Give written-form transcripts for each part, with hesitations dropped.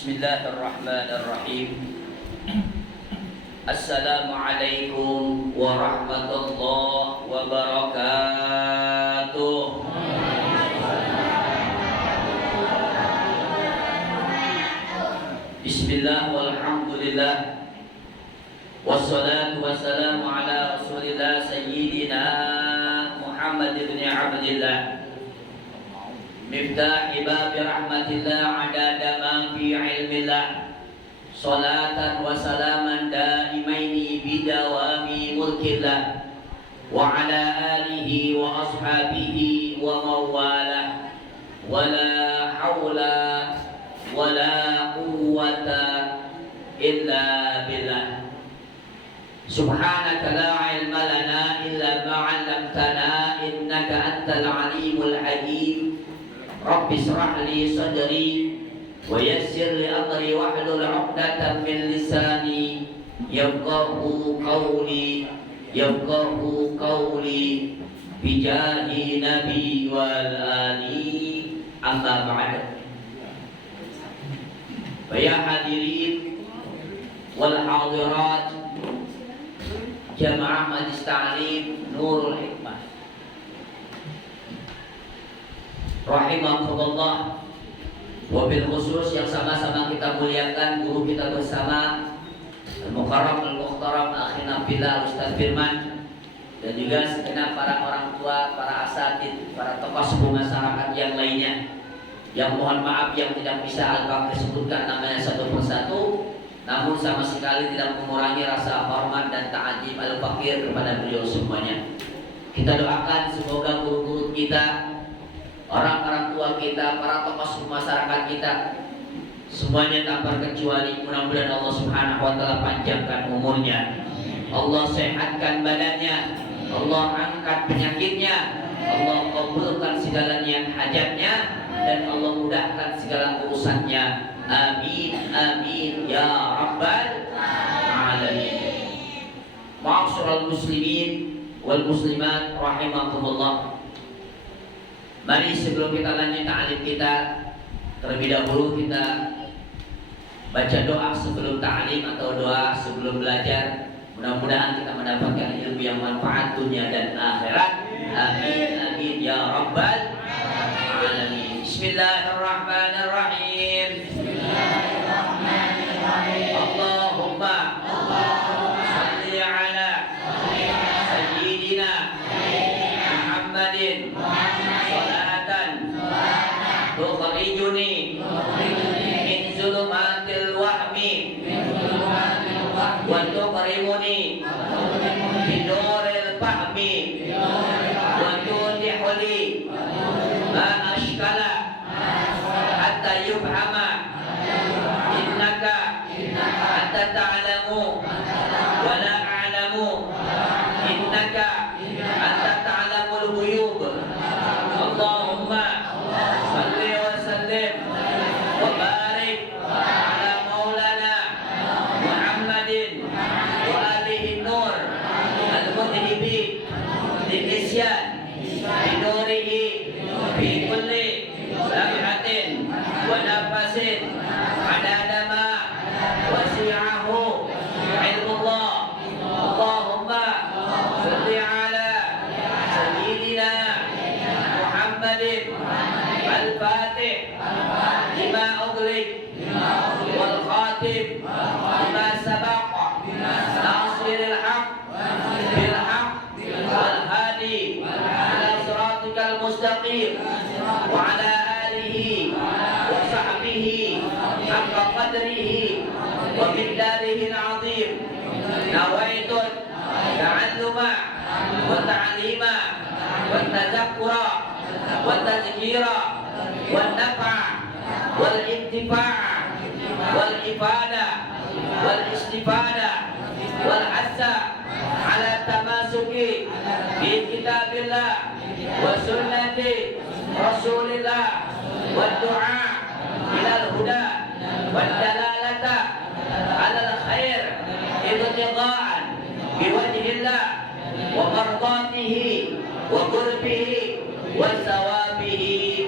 Bismillahirrahmanirrahim. Assalamualaikum warahmatullahi wabarakatuh. Bismillah walhamdulillah, wassalatu wassalamu ala rasulillah sayyidina Muhammad ibn Abdillah, miftah babi rahmatillah adada ma fi ilmillah, salatan wa salaman daimaini bidawami mulkillah, wa ala alihi wa ashabihi wa mawalah, wa la hawla wa la quwwata illa billah. Subhanaka la ilma lana illa ma 'allamtana innaka antal alimul hakim. Rabbi shrah li sadri wa yassir li amri wahlul 'uqdatam min lisani yafqahu qawli bijahi nabi wal ali, amma ba'd. Ya hadirin wal hadirat Jamaah Majlis Ta'lim Nurul Hikmah rahimahumullah, wabil khusus yang sama-sama kita muliakan guru kita bersama Al-Mukarram Al-Mukhtaram Akhina Billah Ustaz Firman, dan juga segenap para orang tua, para asatid, para tokoh sepuh masyarakat yang lainnya, yang mohon maaf yang tidak bisa Al-Fakir sebutkan namanya satu persatu, namun sama sekali tidak mengurangi rasa hormat dan ta'adzim Al-Fakir kepada beliau semuanya. Kita doakan semoga guru-guru kita, orang-orang tua kita, para tokoh masyarakat kita semuanya tanpa terkecuali, mudah-mudahan Allah Subhanahu wa taala panjangkan umurnya, Allah sehatkan badannya, Allah angkat penyakitnya, Allah kabulkan segala niat hajatnya, dan Allah mudahkan segala urusannya. Amin amin ya rabbal alamin. Ma'asyiral muslimin wal muslimat rahimakumullah. Mari sebelum kita lanjut ta'lim kita, terlebih dahulu kita baca doa sebelum ta'lim atau doa sebelum belajar. Mudah-mudahan kita mendapatkan ilmu yang manfaat dunia dan akhirat. Amin amin ya rabbal alamin. Bismillahirrahmanirrahim. Allahumma salli ala sayyidina Muhammadin salatan tukhrijuni min zulumatil wahmi wa tuqrimuni binuril fahmi wa tudihuli ma ashkala hatta yufhama innaka anta ta'lamu wa la a'lamu innaka anta ta'lamul ghuyub. Allahumma salli wa sallim wa barik ala maulana Muhammadin wa alihi nur al-mudhibi linisyan binurihi fi kulli lamhatin wa nafasin adada ma wasi'ahu ilmullah. Allahumma salli ala sayyidina Muhammadin al-fatih lima ughliq wal khatib lima sabaqa nasiril haq bil haq wal hadi ila siratikal mustaqim wa ala alihi wa sahbihi haqqa qadrihi wa miqdarihi al-azim. Nawaitun ta'alluma wa ta'lima wa tazakkura wa tazkira wa naf'a wal intifa'a wal ifada wal istifada wal hassa ala tamasuki bi kitabillah wa sunnati rasulillah wa du'a ila al-huda wa dalalata ala al-khair ibtigha'an bi wajhillah wa mardatihi wa qurbihi wa sawabihi.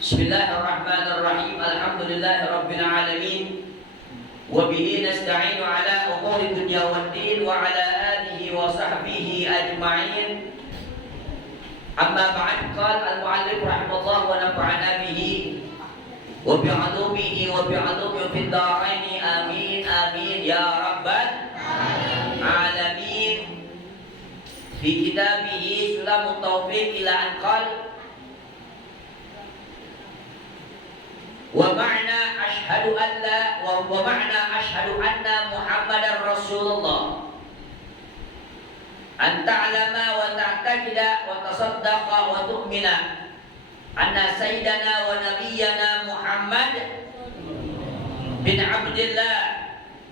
Bismillahirrahmanirrahim. Bismillahirrahmanirrahim. Alhamdulillahirabbil alamin. Wa bihi nasta'inu ala umuri dunya waddin wa ala alihi wa sahbihi ajma'in. Amma ba'd, qala al-mu'allif rahimahullah wa nafa'ana bihi wa bi'ulumihi wa bi'ulumihi fid dharain amin amin ya rabbal alamin. Fi kitabihi Sulamut Taufiq ila an qala wa ma'na ashhadu an la wa ma'na ashhadu anna Muhammadar Rasulullah an ta'lama wa ta'taqida wa tasaddaqa wa tu'mina anna sayyidana wa nabiyyana Muhammad bin Abdullah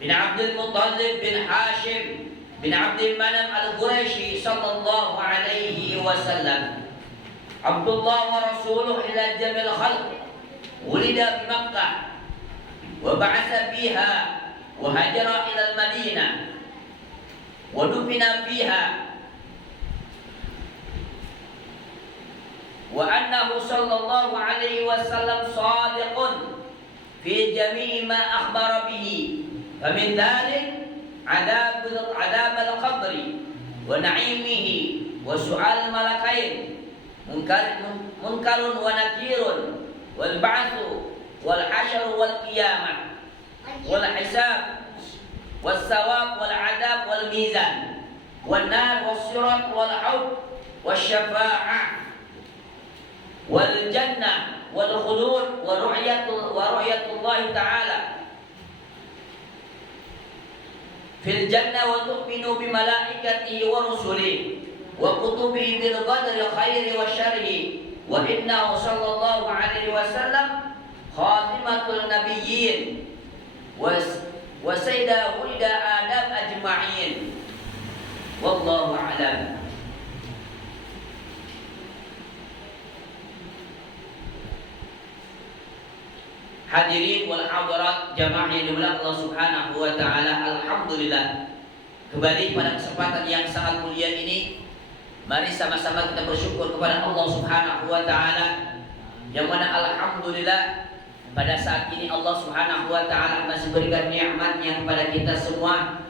bin Abdul Muttalib bin Hashim bin Abdul Manaf al-Quraisy sallallahu alaihi wasallam Abdullah wa rasuluh ila jamil khalq wulida bi Makkah wa ba'atha fiha wa hajara ila al-Madinah wa dufina fiha wa annahu sallallahu alaihi wasallam sadiqun fi jami'i ma akhbara bihi wa min dhalik adab al-qabri wa na'imihi wa su'al malakain munkarun wa nakirun wal ba'tsu wal hasyr wal qiyamah wal hisab was sawab wal adab wal mizan wan nar was sirat wal haud was syafa'ah wal jannah wal khulud wa ru'yatullah ta'ala fil jannah wa tu'minu bi malaikatihi wa rusulihi wa kutubihi bil qadri khairi wa syarri wa innahu sallallahu alaihi wasallam khatimatul nabiyyin wa sayyida wulida adam ajma'in wallahu a'lam. Hadirin wal hadirat jamaah yang dimuliakan Allah Subhanahu wa taala, alhamdulillah kembali pada kesempatan yang sangat mulia ini mari sama-sama kita bersyukur kepada Allah Subhanahu wa taala yang mana alhamdulillah pada saat ini Allah Subhanahu wa taala masih berikan nikmatnya kepada kita semua,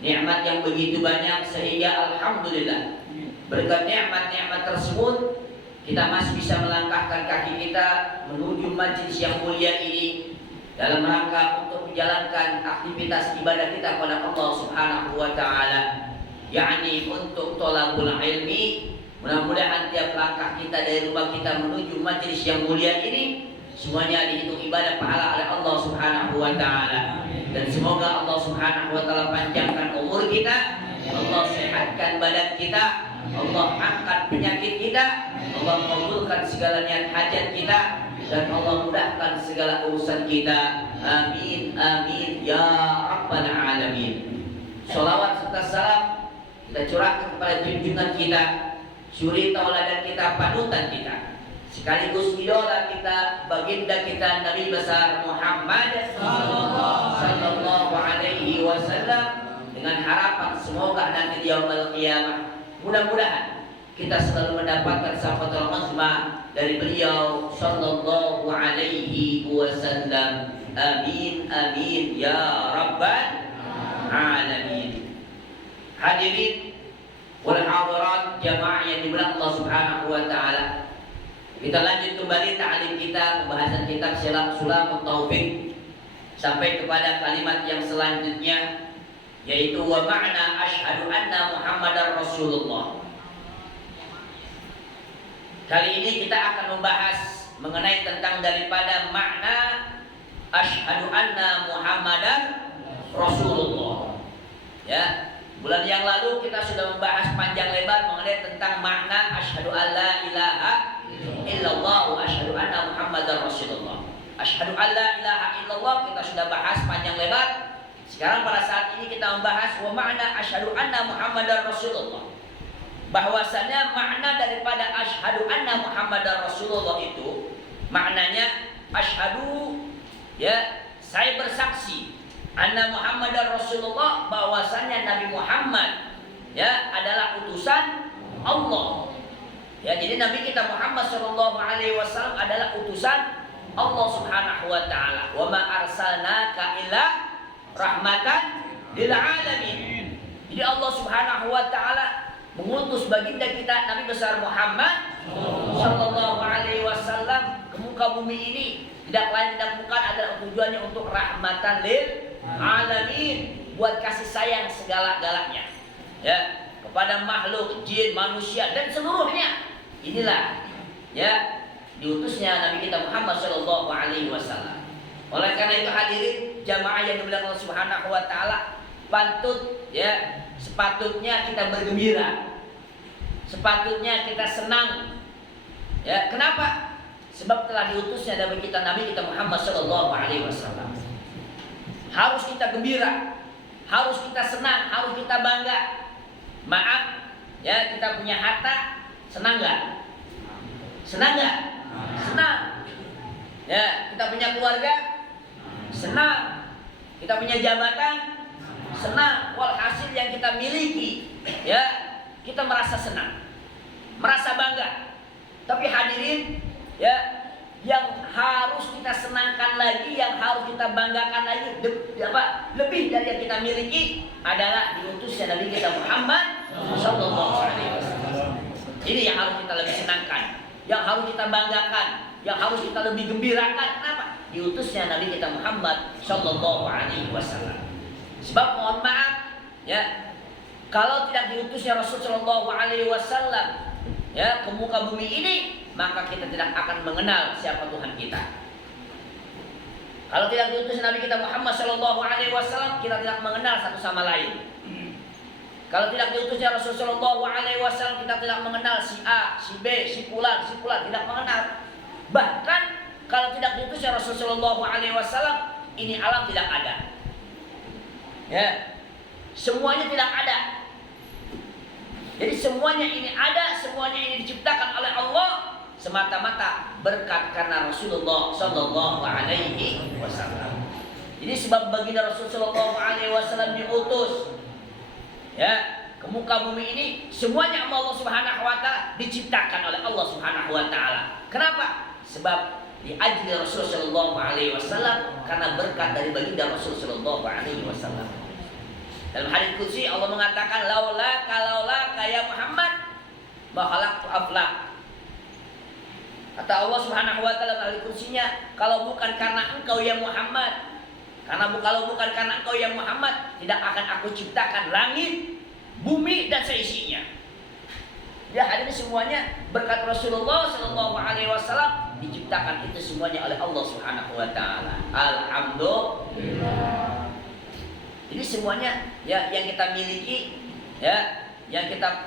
nikmat yang begitu banyak sehingga alhamdulillah berkat nikmat-nikmat tersebut kita masih bisa melangkahkan kaki kita menuju majlis yang mulia ini dalam rangka untuk menjalankan aktivitas ibadah kita kepada Allah Subhanahu wa taala, yakni untuk thalabul ilmi. Mudah-mudahan tiap langkah kita dari rumah kita menuju majlis yang mulia ini semuanya dihitung ibadah pahala oleh Allah Subhanahu wa taala. Dan semoga Allah Subhanahu wa taala panjangkan umur kita, Allah sehatkan badan kita, Allah angkat penyakit kita, Allah mengabulkan segala niat hajat kita, dan Allah mudahkan segala urusan kita. Amin amin ya rabbal alamin. Shalawat serta salam kita curahkan kepada junjungan kita, suri tauladan kita, panutan kita, sekaligus idola kita, baginda kita Nabi besar Muhammad sallallahu alaihi wasallam, dengan harapan semoga nanti di yaumul qiyamah mudah-mudahan kita selalu mendapatkan syafaat uzma dari beliau sallallahu alaihi wasallam. Amin amin ya rabbal alamin. Hadirin wal hadirat jamaah yang dimuliakan Allah Subhanahu wa taala, kita lanjut kembali ta'lim kita, pembahasan kitab Sulamut Taufiq sampai kepada kalimat yang selanjutnya, yaitu wa ma'na ashhadu anna Muhammadar Rasulullah. Kali ini kita akan membahas mengenai tentang daripada makna ashhadu anna Muhammadar Rasulullah. Ya, bulan yang lalu kita sudah membahas panjang lebar mengenai tentang makna ashhadu alla ilaha illallah wa ashhadu anna Muhammadar Rasulullah. Ashhadu alla ilaha illallah kita sudah bahas panjang lebar. Sekarang pada saat ini kita membahas wa makna ashhadu anna Muhammadar Rasulullah. Bahwasanya makna daripada ashhadu anna Muhammadar Rasulullah itu maknanya ashhadu, ya, saya bersaksi anna Muhammadar Rasulullah, bahwasanya Nabi Muhammad, ya, adalah utusan Allah. Ya, jadi Nabi kita Muhammad sallallahu alaihi wasallam adalah utusan Allah Subhanahu wa taala. Wa ma arsalnaka illa rahmatan lil alamin. Jadi Allah Subhanahu wa taala mengutus baginda kita Nabi besar Muhammad sallallahu alaihi wasallam ke muka bumi ini, tidak lain tidak bukan adalah tujuannya untuk rahmatan lil alamin, buat kasih sayang segala-galanya ya kepada makhluk jin, manusia dan seluruhnya. Inilah ya diutusnya Nabi kita Muhammad sallallahu alaihi wasallam. Oleh karena itu hadirin jamaah yang dimuliakan Allah Subhanahu wa taala, pantut ya sepatutnya kita bergembira, sepatutnya kita senang. Ya, kenapa? Sebab telah diutusnya Nabi kita Muhammad sallallahu alaihi wasallam. Harus kita gembira, harus kita senang, harus kita bangga. Maaf, ya kita punya harta, senang nggak? Senang nggak? Senang. Ya, kita punya keluarga, senang. Kita punya jabatan, senang. Walhasil yang kita miliki, ya kita merasa senang, merasa bangga. Tapi hadirin, ya yang harus kita senangkan lagi, yang harus kita banggakan lagi, lebih dari yang kita miliki adalah diutusnya Nabi kita Muhammad sallallahu alaihi wasallam. Ini yang harus kita lebih senangkan, yang harus kita banggakan, yang harus kita lebih gembirakan. Kenapa? Diutusnya Nabi kita Muhammad sallallahu alaihi wasallam. Sebab mohon maaf, ya kalau tidak diutusnya Rasul sallallahu alaihi wasallam ya ke muka bumi ini, maka kita tidak akan mengenal siapa Tuhan kita. Kalau tidak diutus Nabi kita Muhammad sallallahu alaihi wasallam, kita tidak mengenal satu sama lain. Kalau tidak diutusnya Rasul sallallahu alaihi wasallam, kita tidak mengenal si A, si B, si fulan, tidak mengenal. Bahkan kalau tidak diutusnya Rasul sallallahu alaihi wasallam, ini alam tidak ada. Ya. Semuanya tidak ada. Jadi semuanya ini ada, semuanya ini diciptakan oleh Allah semata-mata berkat karena Rasulullah sallallahu alaihi wasallam. Jadi sebab baginda Rasul sallallahu alaihi wasallam diutus ya ke muka bumi ini, semuanya Allah Subhanahu wa taala diciptakan oleh Allah Subhanahu wa taala. Kenapa? Sebab di ajli Rasul sallallahu alaihi wasallam, karena berkat dari baginda Rasul sallallahu alaihi wasallam. Dalam hadits qudsi Allah mengatakan laula ya Muhammad ma khalaqtu aflak. Kata Allah Subhanahu wa taala dalam kursinya, kalau bukan karena engkau ya Muhammad, kalau bukan karena engkau ya Muhammad, tidak akan aku ciptakan langit, bumi dan seisinya. Ya hadirin semuanya berkat Rasulullah sallallahu alaihi wasallam diciptakan itu semuanya oleh Allah Subhanahu wa taala. Alhamdulillah. Jadi semuanya ya yang kita miliki, ya yang kita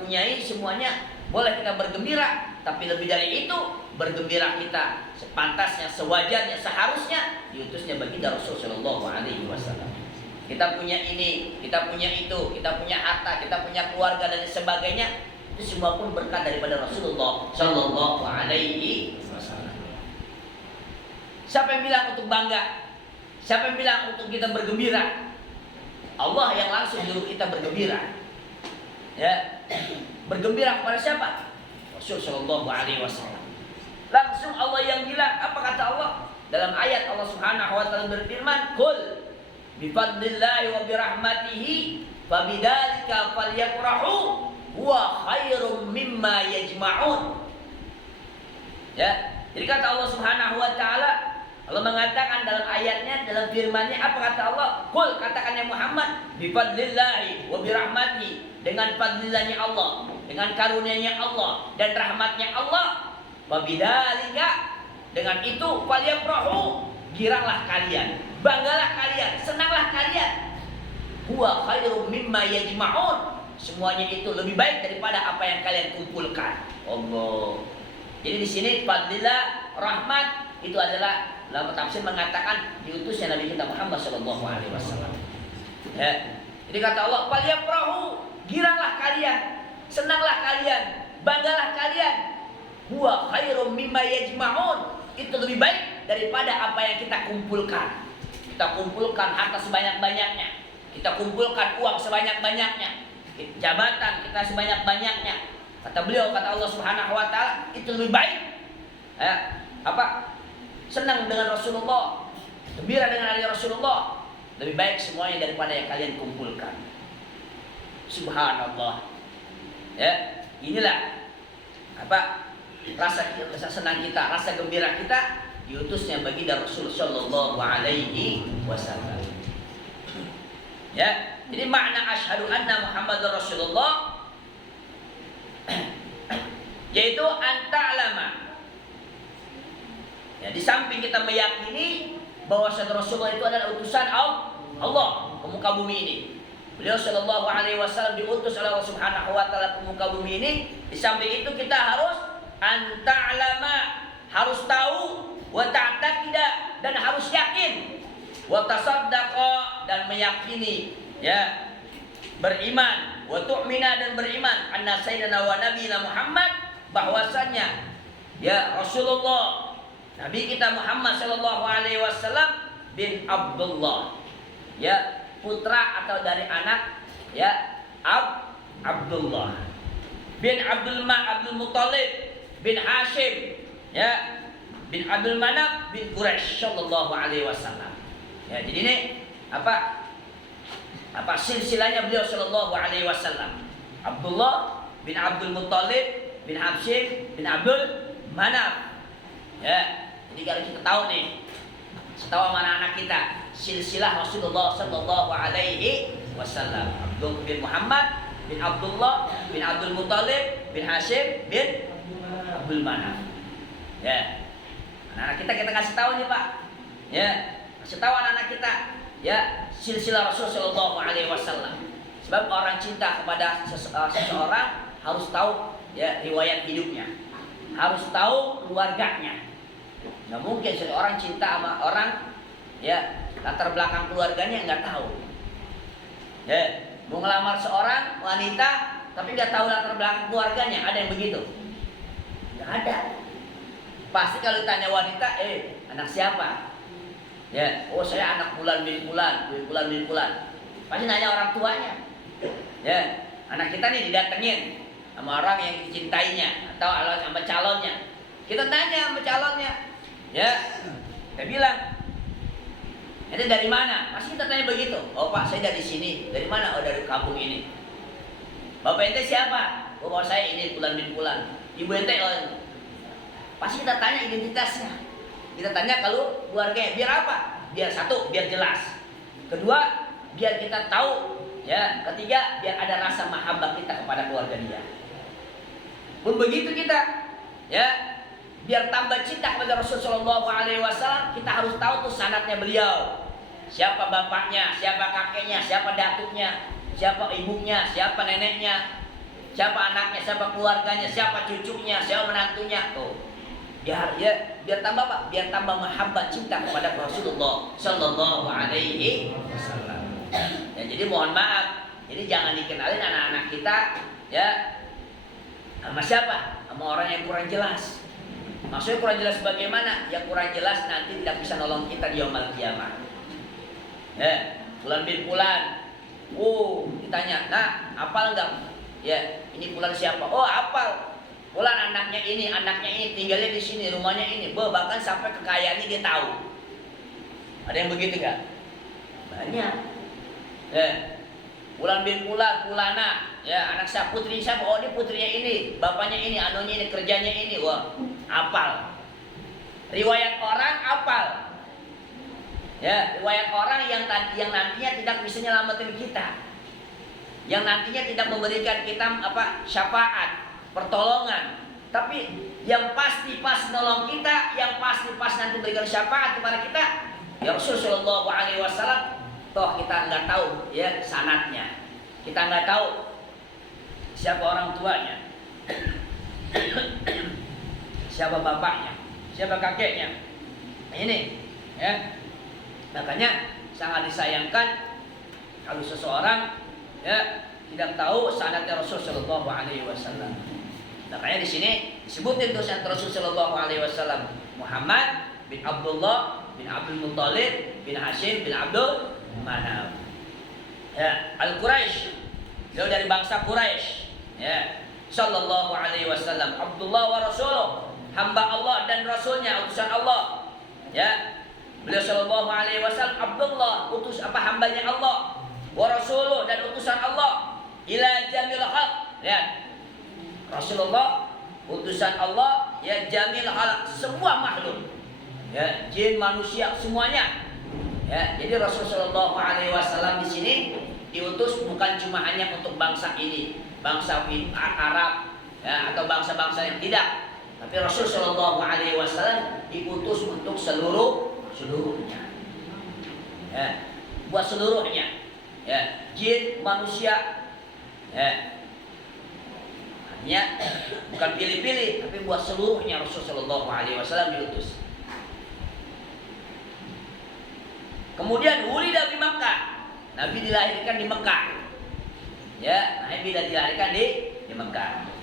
punyai semuanya boleh kita bergembira, tapi lebih dari itu bergembira kita sepantasnya, sewajarnya, seharusnya diutusnya baginda Rasul sallallahu alaihi wasallam. Kita punya ini, kita punya itu, kita punya harta, kita punya keluarga dan sebagainya, itu semua pun berkat daripada Rasulullah sallallahu alaihi wasallam. Siapa yang bilang untuk bangga? Siapa yang bilang untuk kita bergembira? Allah yang langsung nyuruh kita bergembira. Ya, bergembira kepada siapa? Rasul sallallahu alaihi wasallam. Langsung Allah yang bilang. Apa kata Allah? Dalam ayat Allah Subhanahu wa taala berfirman, "Qul bi fadlillahi wa bi rahmatihi fabidzalika falyafrahu huwa khairum mimma yajma'un." Ya, jadi kata Allah Subhanahu wa taala, Allah mengatakan dalam ayatnya, dalam firman-Nya, apa kata Allah? Qul, katakan ya Muhammad, bi fadlillahi wa bi rahmatihi, dengan fadlilahnya Allah, dengan karunia-Nya Allah dan rahmatnya Allah. Wa bidzalika, dengan itu falyafrahu, giranglah kalian, banggalah kalian, senanglah kalian. Huwa khairum mimma yajma'un, semuanya itu lebih baik daripada apa yang kalian kumpulkan. Allah. Jadi di sini fadilah, rahmat itu adalah dalam tafsir mengatakan diutusnya Nabi kita Muhammad sallallahu alaihi wasallam. Ya. Jadi kata Allah, "Falyafrahu", giranglah kalian, senanglah kalian, banggalah kalian. Huwa khairum mimma yajma'un, itu lebih baik daripada apa yang kita kumpulkan. Kita kumpulkan harta sebanyak-banyaknya, kita kumpulkan uang sebanyak-banyaknya, jabatan kita sebanyak-banyaknya. Kata beliau, kata Allah Subhanahu wa taala, itu lebih baik ya, apa? Senang dengan Rasulullah, gembira dengan hari Rasulullah, lebih baik semuanya daripada yang kalian kumpulkan. Subhanallah. Ya, inilah apa? Rasa senang kita, rasa gembira kita diutusnya bagi Rasul sallallahu alaihi wasallam. Ya, jadi makna asyhadu anna Muhammadar Rasulullah yaitu anta'lama. Ya, di samping kita meyakini bahwa Rasulullah itu adalah utusan Allah ke muka bumi ini. Beliau sallallahu alaihi wasallam diutus oleh Allah Subhanahu wa taala ke muka bumi ini. Di samping itu kita harus anta'lama, harus tahu, wa ta'taqida, dan harus yakin, wa tasaddaqa, dan meyakini, ya, beriman, wa tu'mina, dan beriman, anna sayyidina wa nabiyina Muhammad, bahwasanya ya Rasulullah Nabi kita Muhammad sallallahu alaihi wasallam bin Abdullah, ya, putra atau dari anak, ya, Abdullah bin Abdul Muttalib bin Hashim, ya, bin Abdul Manaf bin Quraisy sallallahu alaihi wasallam. Ya, jadi ini apa silsilahnya beliau sallallahu alaihi wasallam. Abdullah bin Abdul Muttalib bin Hashim bin Abdul Manaf. Ya, jadi kalau kita tahu nih, setahu mana anak kita silsilah Rasulullah sallallahu alaihi wasallam. Abdul bin Muhammad bin Abdullah bin Abdul Muttalib bin Hashim bin Abdul Manaf. Ya, anak-anak kita kasih tahu nih Pak. Ya, kasih tahu anak-anak kita, ya, silsilah Rasul sallallahu alaihi wasallam. Sebab orang cinta kepada seseorang harus tahu, ya, riwayat hidupnya, harus tahu keluarganya. Nggak mungkin seseorang cinta sama orang, ya, latar belakang keluarganya nggak tahu. Ya, mau ngelamar seorang wanita tapi nggak tahu latar belakang keluarganya, ada yang begitu? Nggak ada. Pasti kalau ditanya wanita, anak siapa? Ya, oh saya anak bulan bin bulan. Pasti nanya orang tuanya. Ya, anak kita nih didatengin sama orang yang dicintainya atau sama calonnya. Kita tanya sama calonnya, ya, kita bilang, ini dari mana? Pasti kita tanya begitu. Oh Pak, saya dari sini. Dari mana? Oh dari kampung ini. Bapak ente siapa? Oh bapak saya ini bulan bin bulan. Ibu ente oh. Pasti kita tanya identitasnya. Kita tanya kalau keluarganya. Biar apa? Biar satu, biar jelas. Kedua, biar kita tahu. Ya, ketiga, biar ada rasa mahabbah kita kepada keluarga dia. Pun begitu kita, ya, biar tambah cinta kepada Rasulullah SAW, kita harus tahu tuh sanadnya beliau. Siapa bapaknya, siapa kakeknya, siapa datuknya, siapa ibunya, siapa neneknya, siapa anaknya, siapa keluarganya, siapa cucunya, siapa menantunya. Tuh. Biar tambah apa? Biar tambah mahabbah cinta kepada Rasulullah sallallahu alaihi wasallam. Ya, jadi mohon maaf. Jadi jangan dikenalin anak-anak kita, ya, sama siapa? Sama orang yang kurang jelas. Maksudnya kurang jelas bagaimana? Yang kurang jelas nanti tidak bisa nolong kita di yaumul kiamah. Ya, bulan bin bulan. Oh, ditanya, "Nah, hafal enggak?" Ya, ini bulan siapa? Oh, hafal. Bulan anaknya ini, tinggalnya di sini, rumahnya ini. Bahkan sampai kekayaannya dia tahu. Ada yang begitu enggak? Banyak. Ya. Bulan bin bulan, bulana. Ya, anak saya putri siapa? Oh, ini putrinya ini, bapaknya ini, anunya ini, kerjanya ini. Wah, hafal. Riwayat orang hafal. Ya, riwayat orang yang nantinya tidak bisa nyelamatin kita. Yang nantinya tidak memberikan kita syafaat, pertolongan. Tapi yang pasti pas nolong kita, yang pasti pas nanti berikan syafaat kepada kita, ya Rasulullah SAW. Toh kita nggak tahu, ya, sanadnya. Kita nggak tahu siapa orang tuanya, siapa bapaknya, siapa kakeknya. Ini, ya, makanya sangat disayangkan kalau seseorang, ya, tidak tahu sanadnya Rasulullah SAW. Makanya di sini disebutin tuh sanad Rasulullah SAW, Muhammad bin Abdullah bin Abdul Muttalib bin Hashim bin Abdul Manaf. Ya, Al-Quraisy. Beliau dari bangsa Quraisy. Ya, sallallahu alaihi wasallam. Abdullah wa rasuluh. hamba Allah dan Rasulnya, utusan Allah. Ya, beliau Shallallahu Alaihi Wasallam Abdullah, hambanya Allah, wa Rasuluh, dan utusan Allah, ila jamil haq. Ya, Rasulullah utusan Allah, ya jamil haq, semua makhluk, ya jin manusia semuanya. Ya, jadi Rasulullah Shallallahu Alaihi Wasallam di sini diutus bukan cuma hanya untuk bangsa ini, bangsa Arab, ya, atau bangsa-bangsa yang tidak. Tapi Rasul Shallallahu Alaihi Wasallam diutus untuk seluruhnya, ya, buat seluruhnya, ya, jin, manusia, ya, hanya bukan pilih-pilih, tapi buat seluruhnya Rasul Shallallahu Alaihi Wasallam diutus. Kemudian wulida di Makkah, Nabi dilahirkan di Mekah, ya, Nabi dilahirkan di Mekah.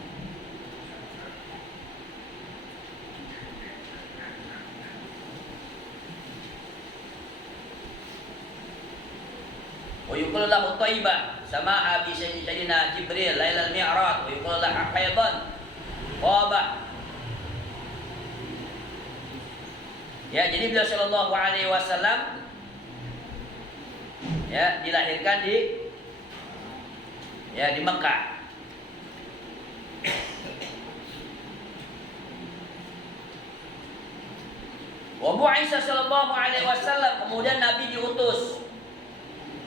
ويقول له طيبة سماها بسيدنا جبريل ليلة المعراج ويقول لها حيضا طابة. Ya, jadi beliau Shallallahu Alaihi Wasallam, ya, dilahirkan di Mekah. Wa bu'isa Shallallahu Alaihi Wasallam, kemudian Nabi diutus.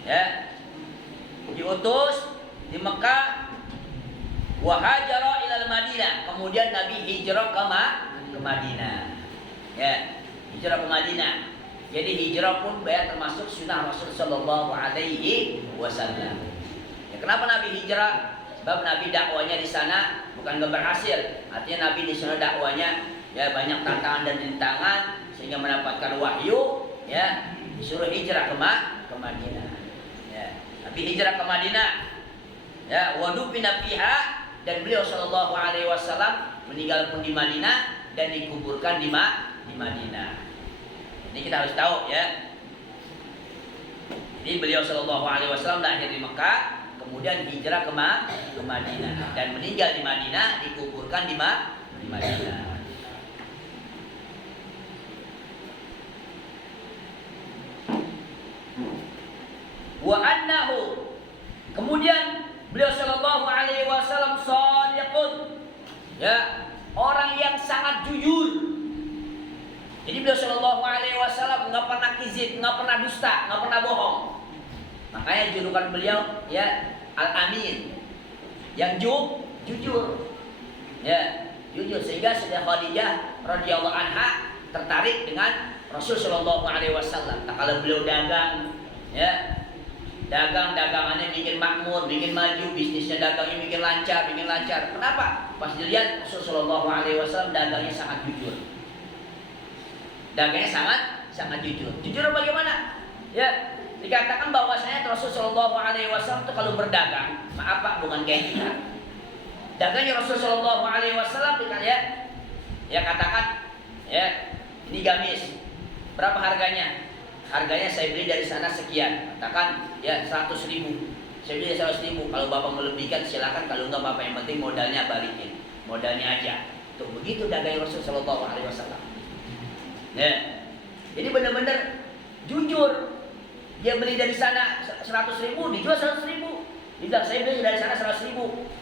Ya, diutus di Mekah. Wa hajara ilal Madinah, kemudian Nabi hijrah ke Madinah. Ya, hijrah ke Madinah. Jadi hijrah pun termasuk sunnah Rasul Sallallahu Alaihi Wasallam. Ya, kenapa Nabi hijrah? Sebab Nabi dakwanya di sana bukan gak berhasil. Artinya Nabi di sana dakwanya, ya, banyak tantangan dan rintangan sehingga mendapatkan wahyu, ya, disuruh hijrah ke Madinah. Nabi hijrah ke Madinah, ya, wadufina fiha, dan beliau Shallallahu Alaihi Wasallam meninggal pun di Madinah dan dikuburkan di Madinah. Ini kita harus tahu, ya. Jadi beliau Shallallahu Alaihi Wasallam lahir di Mekah, kemudian hijrah ke Madinah dan meninggal di Madinah, dikuburkan di Madinah. Wa annahu, kemudian beliau Shallallahu Alaihi Wasallam shadiqun, ya, orang yang sangat jujur. Jadi beliau Shallallahu Alaihi Wasallam nggak pernah kizib, nggak pernah dusta, nggak pernah bohong. Makanya julukan beliau, ya, Al-Amin, yang jujur, ya, jujur, sehingga Sayyidah Khadijah radhiyallahu anha tertarik dengan Rasul Shallallahu Alaihi Wasallam. Tak kalau beliau dagang, ya, dagangannya bikin makmur, bikin maju, bisnisnya dagangnya bikin lancar. Kenapa? Pas dilihat Rasul Shallallahu Alaihi Wasallam dagangnya sangat jujur. Dagangnya sangat jujur. Jujur bagaimana? Ya, dikatakan bahwasanya Rasul Shallallahu Alaihi Wasallam itu kalau berdagang, maaf Pak, bukan kayak kita. Dagangnya Rasul Shallallahu Alaihi Wasallam, ya, katakan, ya, ini gamis, berapa harganya? Harganya saya beli dari sana sekian, katakan, ya, 100.000. Saya beli 100.000. Kalau Bapak melebihkan silakan, kalau enggak Bapak, yang penting modalnya balikin, modalnya aja. Tuh begitu dagang Rasul Shallallahu Alaihi Wasallam. Ya, jadi benar-benar jujur. Dia beli dari sana 100.000, dijual 100.000. Dia bilang, saya beli dari sana 100.000.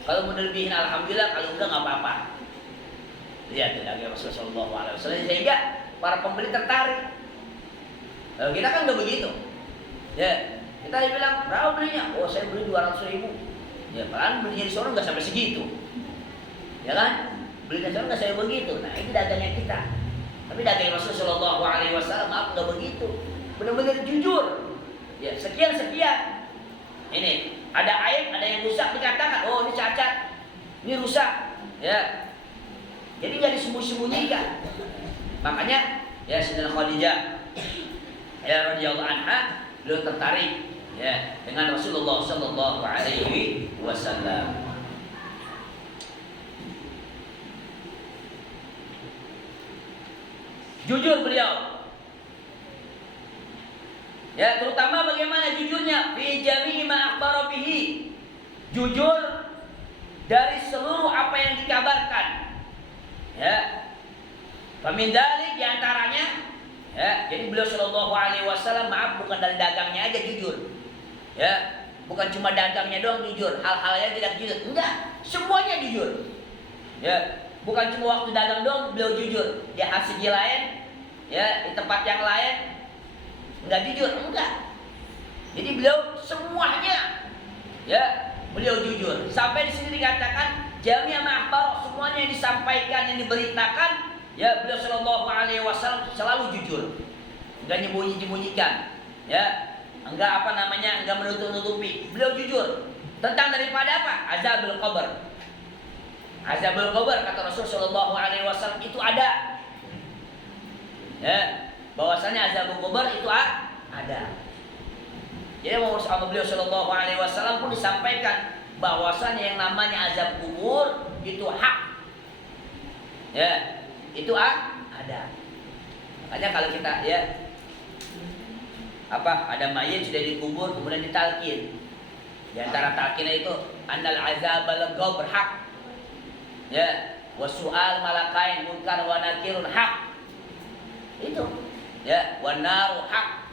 Kalau mau lebihin alhamdulillah, kalau enggak nggak apa-apa. Lihat dagang Rasul Shallallahu Alaihi Wasallam, sehingga para pembeli tertarik. Kalau kita kan nggak begitu, ya, kita bilang berapa belinya? Oh, saya beli 200.000. Ya, pelan belinya di sana nggak sampai segitu, ya kan? Beli di sana nggak sampai begitu. Nah, ini dagangnya kita. Tapi dagang Rasul Shallallahu Alaihi Wasallam, maaf, nggak begitu. Benar-benar jujur. Ya, sekian. Ini ada aib, ada yang rusak, dikatakan, oh ini cacat, ini rusak, ya. Jadi nggak disembunyi-sembunyikan. Makanya, ya, Sayyidah Khadijah, ya, radhiyallahu anha, beliau tertarik, ya, dengan Rasulullah Sallallahu Alaihi Wasallam. Jujur beliau, ya, terutama bagaimana jujurnya fi jami'i ma akhbara bihi, jujur dari seluruh apa yang dikabarkan, ya, Famin dzalik di antaranya, ya, jadi beliau Shallallahu Alaihi Wasallam maaf bukan dari dagangnya aja jujur, ya, bukan cuma dagangnya doang jujur, hal-halnya tidak jujur, enggak, semuanya jujur, ya, bukan cuma waktu dagang doang beliau jujur, di hasil lain, ya, di tempat yang lain, enggak jujur, enggak, jadi beliau semuanya, ya, beliau jujur, sampai di sini dikatakan jami'a ma'akhbar, semuanya yang disampaikan, yang diberitakan, ya, beliau Shallallahu Alaihi Wasallam selalu jujur, enggak nyembunyi-nyembunyikan, ya, enggak enggak menutup-nutupi. Beliau jujur tentang daripada apa? Azabul qabr. Azabul qabr kata Rasul Shallallahu Alaihi Wasallam itu ada, ya, bahwasanya azabul qabr itu ada. Jadi sama beliau Shallallahu Alaihi Wasallam pun disampaikan bahwasanya yang namanya azab kubur itu hak, ya. Itu ada. Makanya kalau kita, ya, ada mayit sudah dikubur kemudian ditalkin. Di antara talkinnya itu annal azabal qabr hak. Ya, wa su'al malakain munkar wa nakirun hak. Itu. Ya, wan naru hak.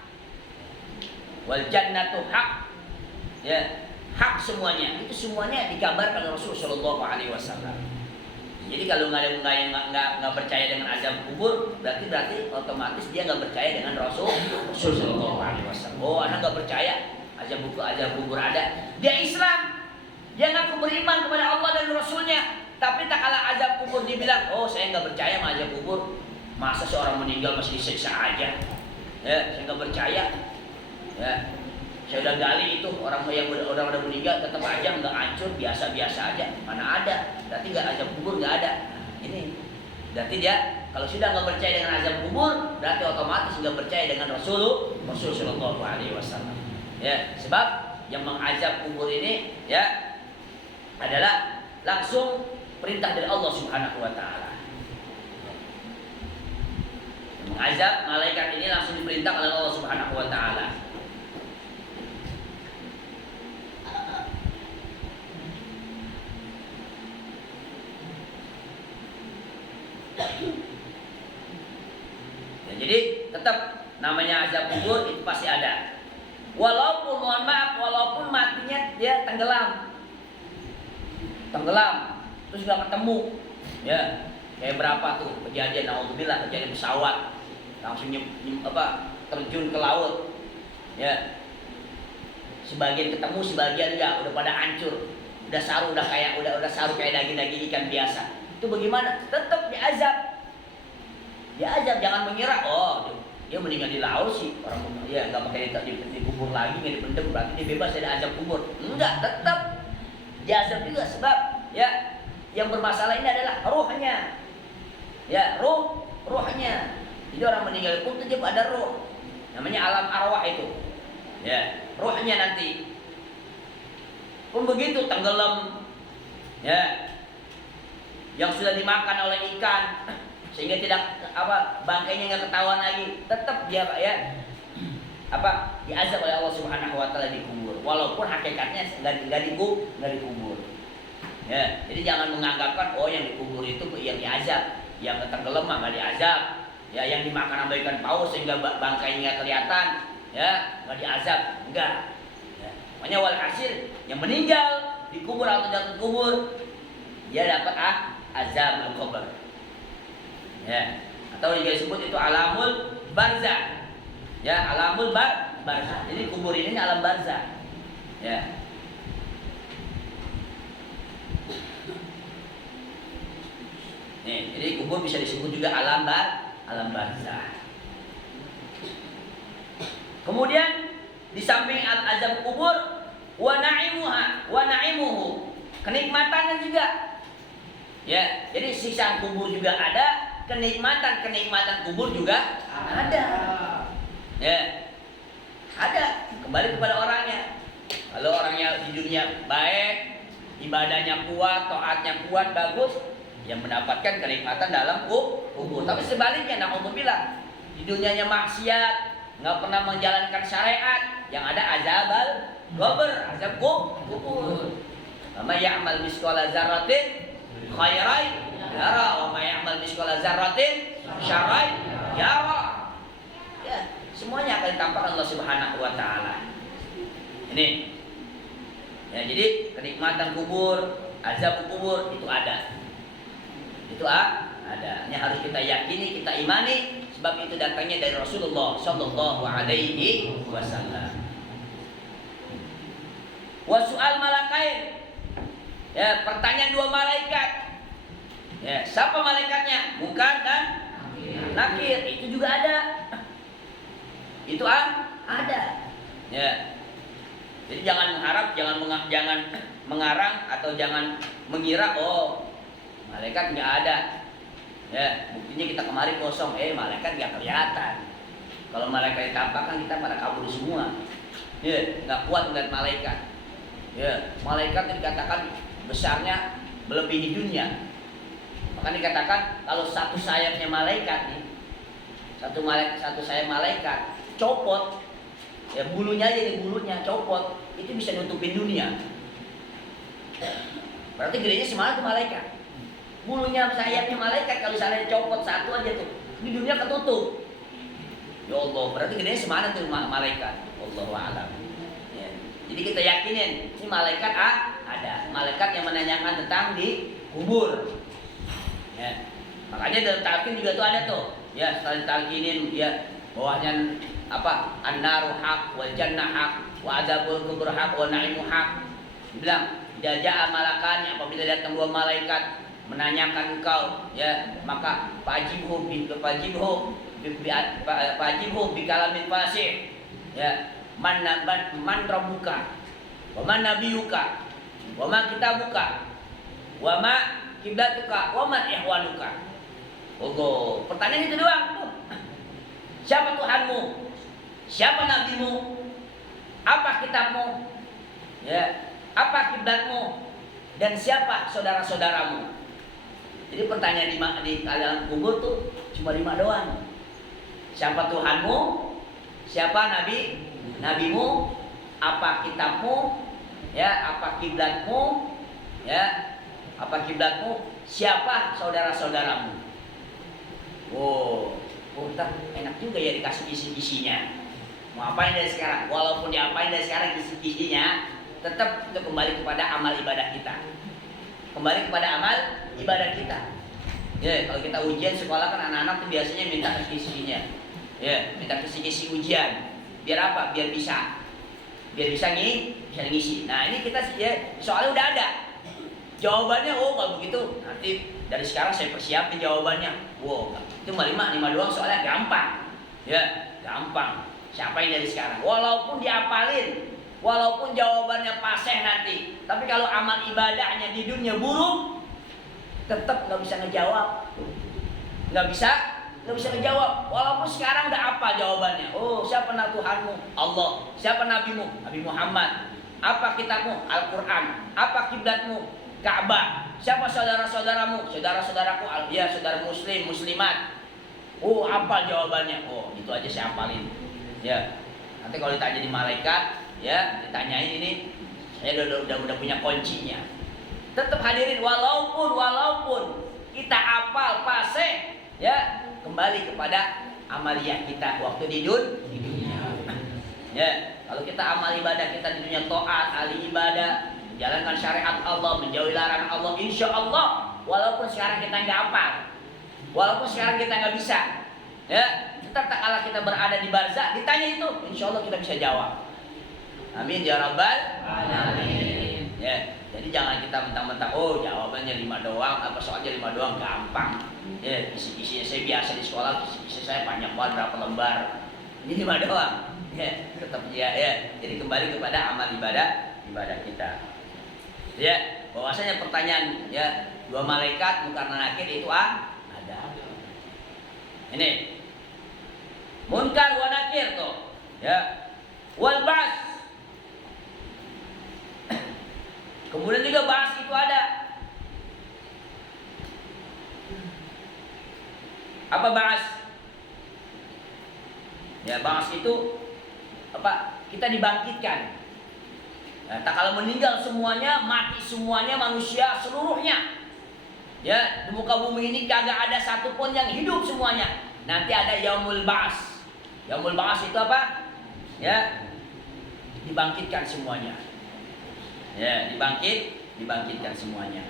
Wal jannatu hak. Ya, hak semuanya. Itu semuanya digambarkan oleh Rasulullah sallallahu alaihi wasallam. Jadi kalau nggak percaya dengan azab kubur, berarti otomatis dia nggak percaya dengan Rasul Sallallahu Alaihi Wasallam. Oh, anak nggak percaya azab kubur ada. Dia Islam, dia ngaku beriman kepada Allah dan Rasulnya. Tapi tak kala azab kubur dibilang, oh saya nggak percaya sama azab kubur. Masa seorang meninggal masih disiksa aja? Ya, saya nggak percaya. Ya, saya udah gali itu orang yang udah meninggal tetap aja nggak hancur, biasa-biasa aja. Mana ada? Berarti nggak azab kubur nggak ada. Nah, ini berarti dia kalau sudah nggak percaya dengan azab kubur, berarti otomatis nggak percaya dengan Rasul Shallallahu Alaihi Wasallam. Ya, sebab yang mengazab kubur ini, ya, adalah langsung perintah dari Allah Subhanahu Wa Taala. Mengazab malaikat ini langsung diperintah oleh Allah Subhanahu Wa Taala. Ya, jadi tetap namanya azab kubur itu pasti ada. Walaupun mohon maaf, walaupun matinya dia tenggelam, terus nggak ketemu, ya, kayak berapa tuh kejadian naudzubillah kejadian pesawat langsung terjun ke laut, ya, sebagian ketemu sebagian enggak, udah pada hancur, udah saru kayak daging ikan biasa. Itu bagaimana? Tetap diazab. Diazab, jangan mengira oh dia meninggal di laut sih orang, ya nggak pakai dikubur lagi, nggak dipendem berarti dia bebas dari azab kubur. Enggak, tetap diazab juga, sebab ya yang bermasalah ini adalah ruhnya. Ya, ruhnya. Jadi orang meninggal pun tetap ada ruh. Namanya alam arwah itu. Ya, ruhnya nanti pun begitu tenggelam, ya, yang sudah dimakan oleh ikan sehingga tidak bangkainya nggak ketahuan lagi, tetap dia diazab oleh Allah Subhanahu Wa Taala dikubur, walaupun hakikatnya nggak dikubur. Ya, jadi jangan menganggapkan oh yang dikubur itu yang diazab, yang tenggelam nggak diazab, ya, yang dimakan sama ikan paus sehingga bangkainya nggak kelihatan, ya, nggak diazab, enggak. Ya. Makanya walhasil yang meninggal dikubur atau tidak dikubur dia dapat azab al-qabr. Ya, atau juga disebut itu alamul barzah. Ya, alamul barzah. Jadi kubur ini alam barzah. Ya. Nih, jadi kubur bisa disebut juga alam barzah. Kemudian di samping azab kubur wa na'imuhu, kenikmatannya juga. Ya, jadi siksa kubur juga ada, kenikmatan kubur juga ada. Ya, ada. Kembali kepada orangnya. Kalau orangnya di dunia baik, ibadahnya kuat, taatnya kuat, bagus, yang mendapatkan kenikmatan dalam kubur. Tapi sebaliknya, naudzubillah, di dunianya maksiat, nggak pernah menjalankan syariat, yang ada azabal qabr, azab kubur. Ama ya'mal misqala dzarratin khairan yara, wa may ya'mal mithqala dzarratin syarran yara. Ya, semuanya akan ditampakkan Allah Subhanahu wa taala. Ini. Ya, jadi kenikmatan kubur, azab kubur itu ada. Itu ada. Ini harus kita yakini, kita imani, sebab itu datangnya dari Rasulullah sallallahu alaihi wasallam. Wa su'al malakain. Ya, pertanyaan dua malaikat. Ya, siapa malaikatnya? Munkar dan Nakir. Itu juga ada. Itu ada. Ya. Jadi jangan mengharap, jangan mengarang atau jangan mengira oh malaikat nggak ada. Ya, buktinya kita kemarin kosong, malaikat nggak kelihatan. Kalau malaikat ditampakkan kita pada kabur semua. Ya, nggak kuat melihat malaikat. Ya, malaikat dikatakan besarnya melebihi dunia. Maka dikatakan kalau satu sayapnya malaikat nih, satu sayap malaikat copot, ya bulunya aja nih, bulunya copot, itu bisa nutupin dunia. Berarti gedenya semana tuh malaikat. Bulunya sayapnya malaikat kalau misalnya copot satu aja tuh, di dunia ketutup. Ya Allah, berarti gedenya semana tuh malaikat. Allahu a'lam. Ya. Jadi kita yakinin ini malaikat ada. Malaikat yang menanyakan tentang di kubur. Ya. Makanya dalam talqin juga tuh ada tuh. Ya, setelah ditalqinin ya bahwanya apa? An-naru haq wal jannah haq wa adzabul kubur haq wa na'imu haq. Bilang, jaja'a malakani, apabila datang dua malaikat menanyakan engkau, ya, maka fajibhu bi kalamin fasih. Ya, man rabbuka wa man nabiyuka wa ma kitabuka wa ma kiblatuka wa man ihwanuka. Oh, pertanyaan itu doang. Siapa Tuhanmu? Siapa nabimu? Apa kitabmu? Ya, apa kiblatmu? Dan siapa saudara-saudaramu? Jadi pertanyaan di dalam kubur tuh cuma 5 doang. Siapa Tuhanmu? Siapa nabimu? Apa kitabmu? Ya, apa kiblatmu? Ya, apa kiblatmu? Siapa saudara-saudaramu? Enak juga ya dikasih kisi-kisinya. Mau apain dari sekarang? Walaupun diapain dari sekarang kisi-kisinya, tetap itu kembali kepada amal ibadah kita. Kembali kepada amal ibadah kita. Ya, kalau kita ujian sekolah kan anak-anak tuh biasanya minta kisi-kisinya. Ya, minta kisi-kisi ujian. Biar apa? Biar bisa ngisi. Nah, ini kita ya soalnya udah ada. Jawabannya kalau begitu nanti dari sekarang saya persiapin jawabannya. Itu 5 doang soalnya gampang. Ya, gampang. Siapa yang dari sekarang? Walaupun diapalin, walaupun jawabannya paseh nanti, tapi kalau amal ibadahnya di dunia buruk, tetap nggak bisa ngejawab. Nggak bisa ngejawab. Walaupun sekarang udah apa jawabannya? Siapa Tuhanmu? Allah. Siapa nabimu? Nabi Muhammad. Apa kitabmu? Al-Quran. Apa kiblatmu? Ka'bah. Siapa saudara-saudaramu? Saudara-saudaraku, ya saudara muslim, muslimat. Apa jawabannya? Itu aja saya hafalin. Ya. Nanti kalau ditanya di malaikat, ya ditanyain ini, saya udah punya kuncinya. Tetap hadirin walaupun kita hafal fasih, ya kembali kepada amaliyah kita waktu di dunia. Ya, kalau kita amal ibadah kita di dunia taat, ahli ibadah, menjalankan syariat Allah, menjauhi larangan Allah, insya Allah, walaupun sekarang kita nggak hafal, walaupun sekarang kita nggak bisa, ya, tetap kalau kita berada di barzah, ditanya itu, insya Allah kita bisa jawab. Amin ya rabbal alamin. Ya, jadi jangan kita mentang-mentang jawabannya 5 doang, apa soalnya 5 doang gampang. Ya, kisi-kisinya saya biasa di sekolah, kisi-kisi saya banyak banget berapa lembar. Ini 5 doang. Ya, tetap ya. Jadi kembali kepada amal ibadah kita. Ya, bahwasanya pertanyaan ya 2 malaikat Munkar dan Nakir itu ada. Ini Munkar wa Nakir tuh. Ya. Wal ba'ts. Kemudian juga bahas itu ada. Apa bahas? Ya, bahas itu apa? Kita dibangkitkan. Nah, tak kalau meninggal semuanya, mati semuanya manusia seluruhnya. Ya, di muka bumi ini kagak ada satupun yang hidup semuanya. Nanti ada yaumul ba'as. Yaumul ba'as itu apa? Ya, dibangkitkan semuanya. Ya, dibangkitkan semuanya.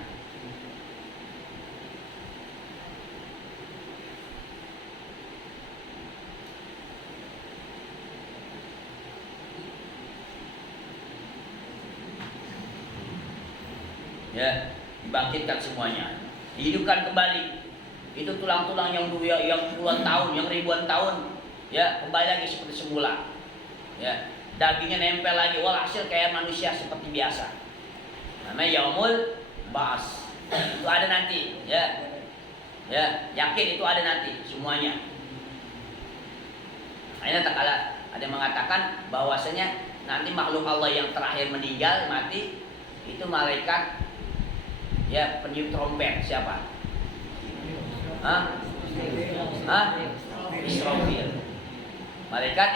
Ya, dibangkitkan semuanya. Dihidupkan kembali. Itu tulang-tulang yang puluhan tahun, yang ribuan tahun, ya kembali lagi seperti semula. Ya, dagingnya nempel lagi, walhasil kayak manusia seperti biasa. Namanya yaumul ba'as. Itu ada nanti, ya. Ya, yakin itu ada nanti semuanya. Akhirnya tak kalah ada yang mengatakan bahwasanya nanti makhluk Allah yang terakhir meninggal mati itu malaikat, ya, peniup trompet. Siapa? Israfil. Malaikat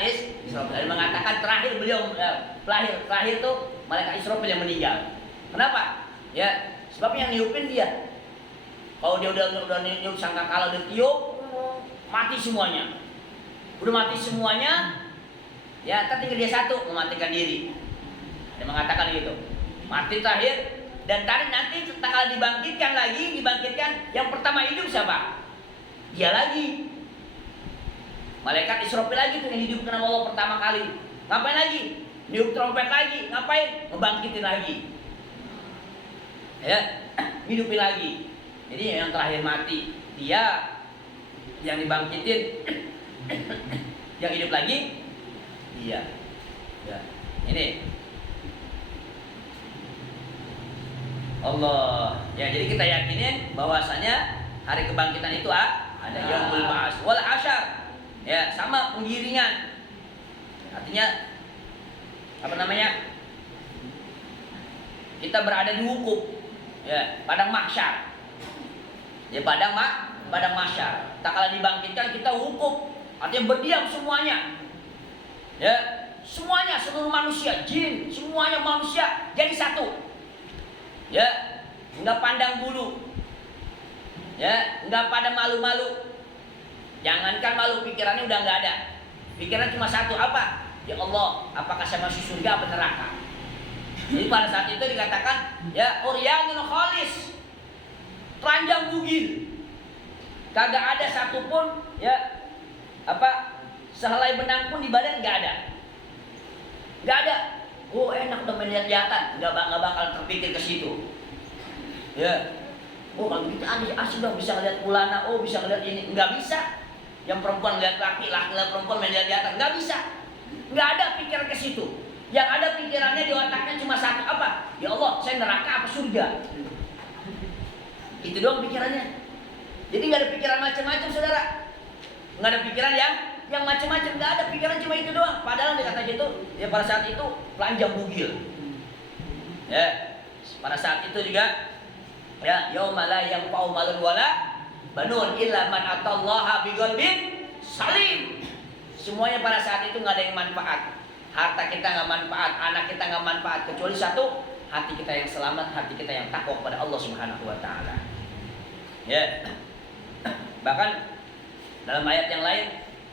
Israfil. Ada mengatakan terakhir beliau terakhir tuh malaikat Israfil yang meninggal. Kenapa? Ya, sebab yang niupin dia. Kalau dia udah niup sangkakala udah tiup, mati semuanya. Udah mati semuanya, ya tinggal dia satu mematikan diri. Ada mengatakan gitu. Mati terakhir. Dan tadi nanti kalau dibangkitkan, yang pertama hidup siapa? Dia lagi. Malaikat Israfil lagi tuh yang hidupkan Allah pertama kali. Ngapain lagi? Niup trompet lagi. Ngapain? Ngebangkitin lagi. Ya, hidupin lagi. Jadi yang terakhir mati dia, yang dibangkitin yang hidup lagi dia. Ya, ini Allah. Ya, jadi kita yakinin bahwasanya hari kebangkitan itu ada yaumul ba'as wal hasyar. Ya, sama penggiringan. Artinya apa namanya? Kita berada di wukuf. Ya, padang mahsyar. Ya, padang mahsyar. Tak kala dibangkitkan kita wukuf. Artinya berdiam semuanya. Ya, semuanya, seluruh manusia, jin, semuanya manusia jadi satu. Ya, enggak pandang bulu. Ya, enggak pada malu-malu. Jangankan malu, pikirannya udah enggak ada. Pikiran cuma satu, apa? Ya Allah, apakah saya masuk surga atau neraka? Jadi pada saat itu dikatakan, ya uryanun khalis, telanjang bugil. Kagak ada satupun, ya sehelai benang pun di badan enggak ada. Enggak ada. Oh enak udah melihat-lihatan, nggak bakal terpikir ke situ. Ya, oh kalau gitu asik dong bisa ngeliat Maulana, oh bisa ngeliat ini, nggak bisa. Yang perempuan lihat laki lihat perempuan melihat-lihatan, nggak bisa. Nggak ada pikiran ke situ. Yang ada pikirannya di otaknya cuma satu, apa? Ya Allah, saya neraka apa surga? Itu doang pikirannya. Jadi nggak ada pikiran macam-macam, saudara. Nggak ada pikiran yang macam-macam, nggak ada pikiran cuma itu doang. Padahal dikata gitu, ya pada saat itu telanjang bugil. Ya, pada saat itu juga, ya yauma la yanfa'u malun wala banun illa man atallaha biqalbin salim. Semuanya pada saat itu nggak ada yang manfaat. Harta kita nggak manfaat, anak kita nggak manfaat, kecuali satu, hati kita yang selamat, hati kita yang takwa kepada Allah Subhanahu Wa Taala. Ya, bahkan dalam ayat yang lain,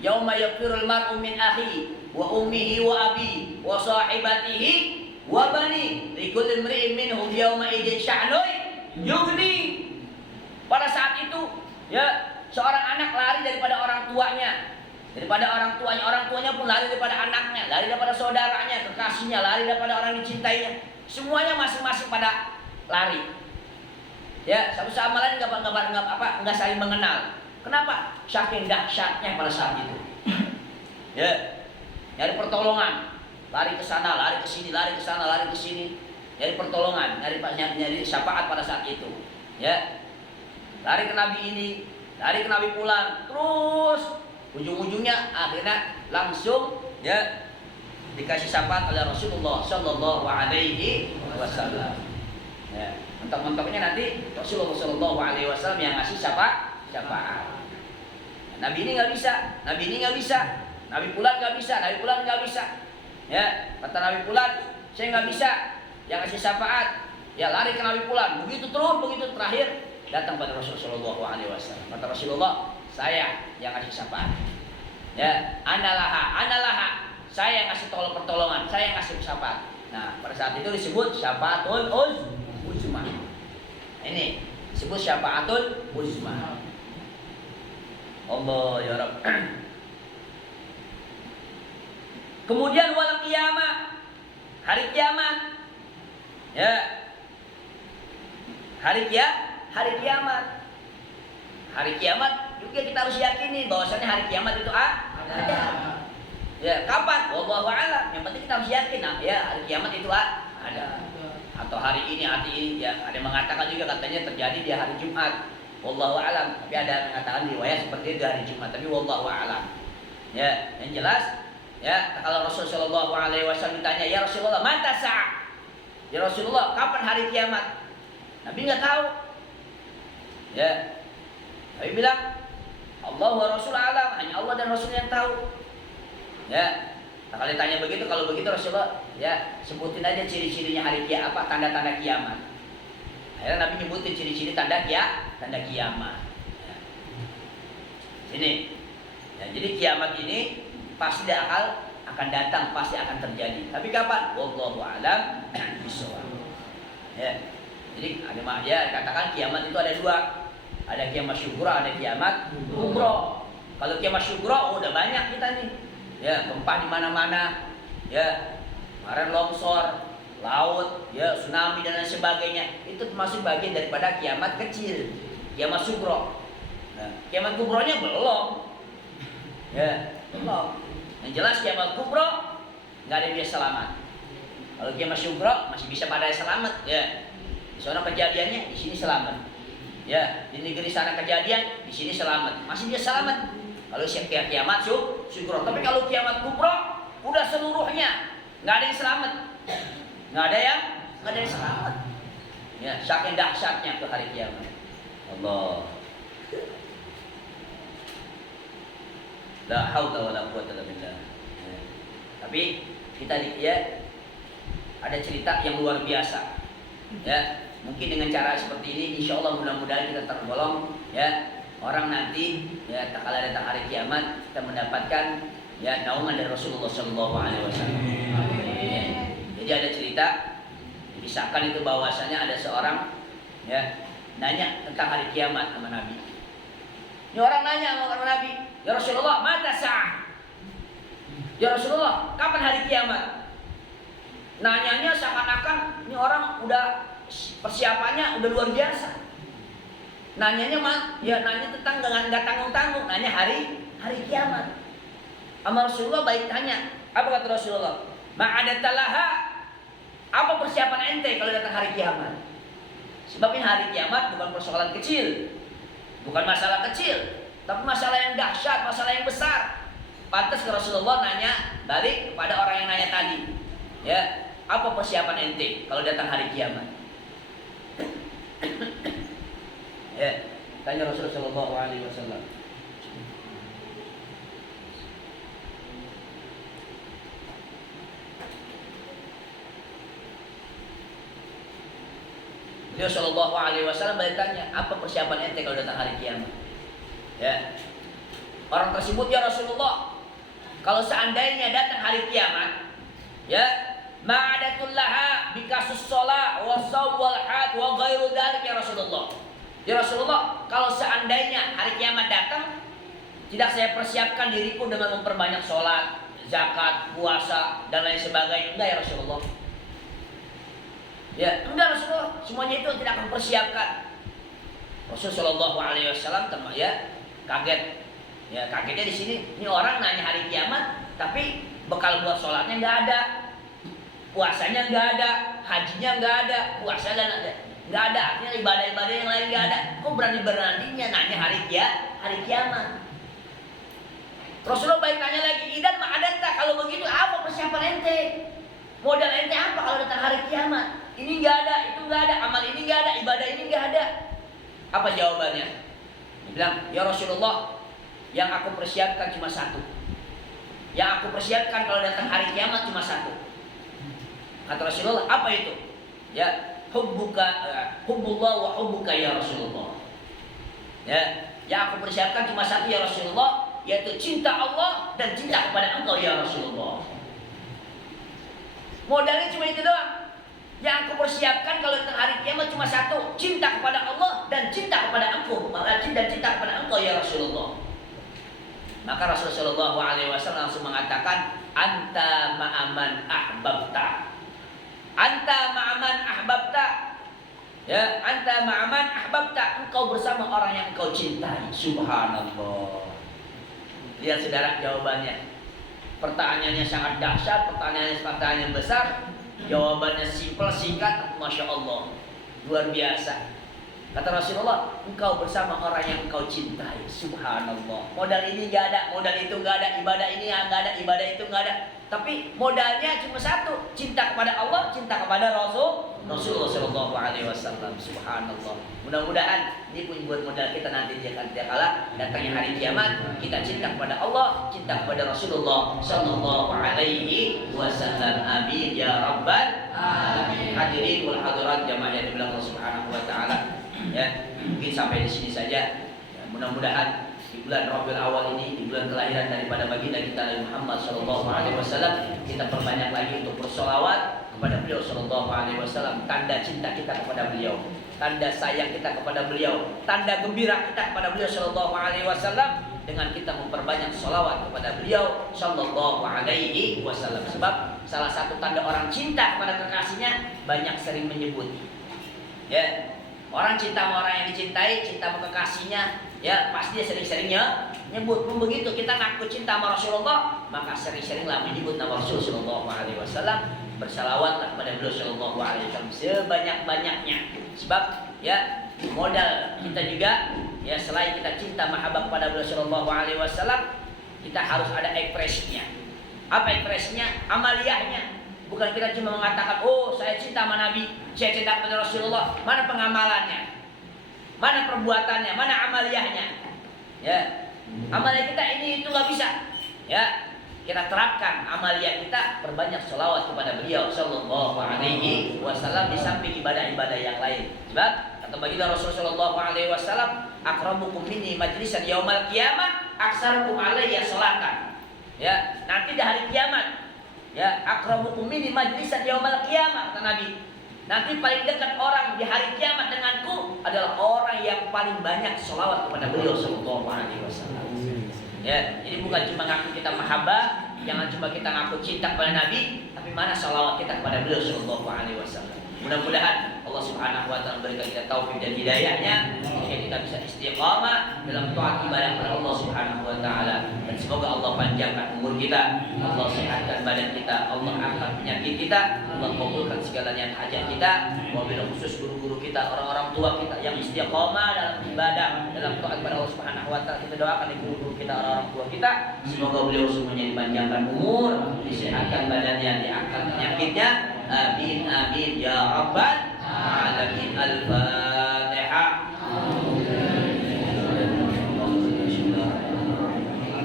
yauma yafirul mar'u min akhi wa ummihi wa abi wa sahibatihi wa bani likulli imri'in minhum yawma idzin sya'nun yughni. Pada saat itu, ya, seorang anak lari daripada orang tuanya, orang tuanya pun lari daripada anaknya, lari daripada saudaranya, kekasihnya, lari daripada orang dicintainya. Semuanya masing-masing pada lari. Ya, satu sama lain nggak saling mengenal. Kenapa? Saking dahsyatnya pada saat itu. Ya, nyari pertolongan, lari ke sana, lari ke sini, lari ke sana, lari ke sini, nyari pertolongan, nyari syafaat pada saat itu. Ya, lari ke Nabi ini, lari ke Nabi pulang, terus ujung-ujungnya akhirnya langsung, ya, dikasih syafaat oleh Rasulullah Shallallahu Alaihi Wasallam. Ya, mentok-mentoknya nanti Rasulullah Shallallahu Alaihi Wasallam yang ngasih syafaat. Nabi ini nggak bisa, Nabi Fulan nggak bisa, ya, kata Nabi Fulan, saya nggak bisa, yang ngasih syafaat, ya lari ke Nabi Fulan, begitu terakhir datang pada Rasulullah SAW. Kata Rasulullah, saya yang kasih syafaat. Ya, analaha, saya yang kasih pertolongan, saya yang kasih syafaat. Nah, pada saat itu disebut syafaatul uzma. Ini disebut syafaatul uzma. Allah ya Rabb. Kemudian wal qiyamah, hari kiamat. Ya. Hari kiamat. Hari kiamat juga kita harus yakini bahwasanya hari kiamat itu ada. Ya, kapan? Wallahu a'lam. Yang penting kita harus yakin, ya, hari kiamat itu ada. Atau hari ini, ya, ada yang mengatakan juga katanya terjadi di hari Jumat. Wallahu a'lam. Tapi ada yang mengatakan riwayat seperti itu hari Jumat, tapi wallahu a'lam. Ya, yang jelas, ya, kalau Rasulullah SAW ditanya, ya Rasulullah, mata sa'ah? Ya Rasulullah, kapan hari kiamat? Nabi nggak tahu. Ya, Nabi bilang, Allah wa Rasul alam, hanya Allah dan Rasul yang tahu. Ya, nah, kalau ditanya begitu, kalau begitu Rasulullah, ya, sebutin aja ciri-cirinya hari kiamat, apa tanda-tanda kiamat. Akhirnya Nabi nyebutin ciri-ciri tanda kiamat. Ya. Sini. Ya, jadi kiamat ini pasti akan datang, pasti akan terjadi. Tapi kapan? Wallahu a'lam bishawab. Ya. Jadi ada katakan kiamat itu ada dua. Ada kiamat syukur, ada kiamat kubro. Kalau kiamat syukur, udah banyak kita nih. Ya, gempa di mana-mana. Ya, kemarin longsor, laut, ya, tsunami dan lain sebagainya. Itu termasuk bagian daripada kiamat kecil, kiamat syukur. Nah, kiamat kubronya belum. Ya, belum. Yang jelas kiamat kubro nggak ada yang bisa selamat. Kalau kiamat syukur masih bisa pada yang selamat. Ya, di sana kejadiannya, di sini selamat. Ya, di negeri sana kejadian, di sini selamat. Masih bisa selamat. Kalau kiamat syukur. Tapi kalau kiamat kubro udah seluruhnya nggak ada yang selamat. Nggak ada yang selamat. Ya, saking dahsyatnya tuh hari kiamat. Allah. La haula wala quwwata illa billah. Ya. Tapi kita ya ada cerita yang luar biasa. Ya, mungkin dengan cara seperti ini insya Allah mudah-mudahan kita tergolong ya orang nanti ya tak kala datang hari kiamat kita mendapatkan ya naungan dari Rasulullah SAW. Ya. Jadi ada cerita disahkan itu bahwasanya ada seorang ya nanya tentang hari kiamat sama Nabi. Ini orang nanya sama Nabi, ya Rasulullah, mata sa'ah? Ya Rasulullah, kapan hari kiamat? Nanyanya seakan-akan ini orang udah persiapannya udah luar biasa. Nanyanya nanya tentang nggak tanggung-tanggung, nanya hari kiamat. Sama Rasulullah baik tanya, apa kata Rasulullah? Ma'adatalaha, apa persiapan ente kalau datang hari kiamat? Sebabnya hari kiamat bukan persoalan kecil, bukan masalah kecil, tapi masalah yang dahsyat, masalah yang besar. Pantas ke Rasulullah nanya balik kepada orang yang nanya tadi, ya, apa persiapan ente kalau datang hari kiamat? Ya, tanya Rasulullah SAW. Beliau Shallallahu Alaihi Wasallam bertanya, apa persiapan ente kalau datang hari kiamat? Ya, orang tersebut, ya Rasulullah, kalau seandainya datang hari kiamat, ya, ma'adatul laha bikasus sholat wa shaum wal had wa ghairu dzalik ya Rasulullah. Ya Rasulullah, kalau seandainya hari kiamat datang, tidak saya persiapkan diriku dengan memperbanyak sholat, zakat, puasa dan lain sebagainya. Enggak ya Rasulullah. Ya, enggak Rasulullah, semuanya itu tidak akan persiapkan. Rasulullah SAW ya kaget. Ya, kagetnya di sini, ini orang nanya hari kiamat, tapi bekal buat sholatnya nggak ada, puasanya nggak ada, hajinya nggak ada, puasa dan nggak ada, artinya ibadah-ibadah yang lain nggak ada. Kok berani-beraninya nanya hari kiamat? Rasulullah baik tanya lagi, idan ma'adanta, kalau begitu apa persiapan ente? Modal ente apa kalau datang hari kiamat? Ini nggak ada, itu nggak ada, amal ini nggak ada, ibadah ini nggak ada. Apa jawabannya? Dia bilang, ya Rasulullah, yang aku persiapkan cuma satu. Yang aku persiapkan kalau datang hari kiamat cuma satu. Kata Rasulullah, apa itu? Ya, hubbullah wa hubbuka ya Rasulullah. Ya, yang aku persiapkan cuma satu ya Rasulullah, yaitu cinta Allah dan cinta kepada Engkau ya Rasulullah. Modalnya cuma itu doang. Yang aku persiapkan kalau di hari kiamat cuma satu, cinta kepada Allah dan cinta kepada Engkau, dan cinta kepada Engkau ya Rasulullah. Maka Rasulullah SAW langsung mengatakan, anta ma'aman ahbabta. Anta ma'aman ahbabta. Ya, anta ma'aman ahbabta. Engkau bersama orang yang engkau cintai. Subhanallah. Lihat saudara jawabannya. Pertanyaannya sangat dahsyat, pertanyaan besar. Jawabannya simpel, singkat, Masya Allah. Luar biasa. Kata Rasulullah, engkau bersama orang yang engkau cintai. Subhanallah. Modal ini gak ada, modal itu gak ada, ibadah ini gak ada, ibadah itu gak ada. Tapi modalnya cuma satu, cinta kepada Allah, cinta kepada Rasulullah Shallallahu Alaihi Wasallam. Subhanallah. Mudah-mudahan ini pun buat modal kita nanti dia kala datangnya hari kiamat, kita cinta kepada Allah, cinta kepada Rasulullah Shallallahu Alaihi Wasallam. Amin ya Rabbal Alamin. Hadirin wal hadirat jamaah yang dimuliakan Allah Subhanahu Wa Taala. Ya, mungkin sampai di sini saja. Ya, mudah-mudahan di bulan Rabiul Awal ini, di bulan kelahiran daripada baginda kita Nabi Muhammad Shallallahu Alaihi Wasallam, kita perbanyak lagi untuk bersolawat kepada beliau Shallallahu Alaihi Wasallam. Tanda cinta kita kepada beliau, tanda sayang kita kepada beliau, tanda gembira kita kepada beliau Shallallahu Alaihi Wasallam dengan kita memperbanyak solawat kepada beliau Shallallahu Alaihi Wasallam. Sebab salah satu tanda orang cinta kepada kekasihnya banyak sering menyebut. Ya. Orang cinta sama orang yang dicintai, cinta sama kekasihnya, ya pasti dia sering-seringnya nyebut. Pun begitu kita ngaku cinta sama Rasulullah, maka sering-seringlah menyebut nama Rasulullah SAW. Bersalawatlah kepada beliau Shallallahu Alaihi Wasallam sebanyak-banyaknya. Sebab ya modal kita juga, ya selain kita cinta mahabbah kepada beliau Shallallahu Alaihi Wasallam, kita harus ada ekspresinya. Apa ekspresinya? Amaliyahnya. Bukan kita cuma mengatakan, oh saya cinta sama Nabi, saya cinta kepada Rasulullah. Mana pengamalannya? Mana perbuatannya? Mana amaliyahnya? Ya, amaliyah kita ini itu nggak bisa. Ya, kita terapkan amaliyah kita, perbanyak sholawat kepada beliau Shallallahu Alaihi Wasallam di samping ibadah-ibadah yang lain. Sebab kata baginda Rasulullah Shallallahu Alaihi Wasallam, akramukum minni majlisan yaumal qiyamah, aksarukum alayya sholatan. Ya, nanti di hari kiamat. Ya, akramukum minni majlisan yaumal qiyamah, kata Nabi. Nanti paling dekat orang di hari kiamat denganku adalah orang yang paling banyak sholawat kepada beliau Shallallahu Alaihi Wasallam. Ya, jadi bukan cuma ngaku kita mahabbah, jangan cuma kita ngaku cinta kepada Nabi, tapi mana sholawat kita kepada beliau Shallallahu Alaihi Wasallam. Mudah-mudahan Allah Subhanahu Wa Taala memberikan kita taufik dan hidayahnya, sehingga kita bisa istiqamah dalam taat ibadah kepada Allah Subhanahu Wa Taala. Dan semoga Allah panjangkan umur kita, Allah sehatkan badan kita, Allah angkat penyakit kita, Allah kabulkan segala niat hajat kita. Wabil khusus guru-guru kita, orang-orang tua kita yang istiqamah dalam ibadah, dalam taat kepada Allah Subhanahu Wa Taala. Kita doakan guru-guru kita, orang-orang tua kita, semoga beliau semuanya dipanjangkan umur, disehatkan badannya, diangkat penyakitnya. Amin amin ya rabbal alamin. Al-Fatihah.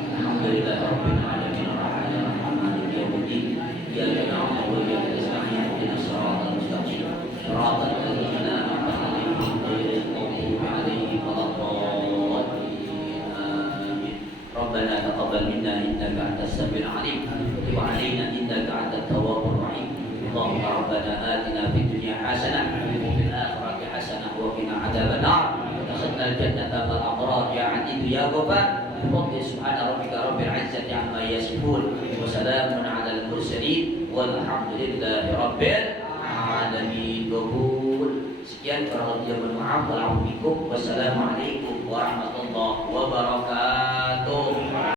Alhamdulillah rabbil alamin maliki yaumiddin. Iyyaka na'budu wa iyyaka nasta'in. Ihdinas siratal mustaqim. Shiratal ladzina an'amta 'alaihim ghairil maghdubi 'alaihim waladdallin. Amin. Rabbana taqabbal minna innaka antas samiul 'alim wa 'alaina innaka antat tawwabur rahim. اللهم ربنا آتنا في الدنيا حسنة وفي الآخرة حسنة وقنا عذاب النار وادخلنا الجنة مع الأبرار يا عزيز يا غفار بفضل سبحان ربك رب العزة عما يصفون وسلام على المرسلين والحمد لله رب العالمين. قبول. Sekian para ulama. Wassalamualaikum warahmatullahi wabarakatuh.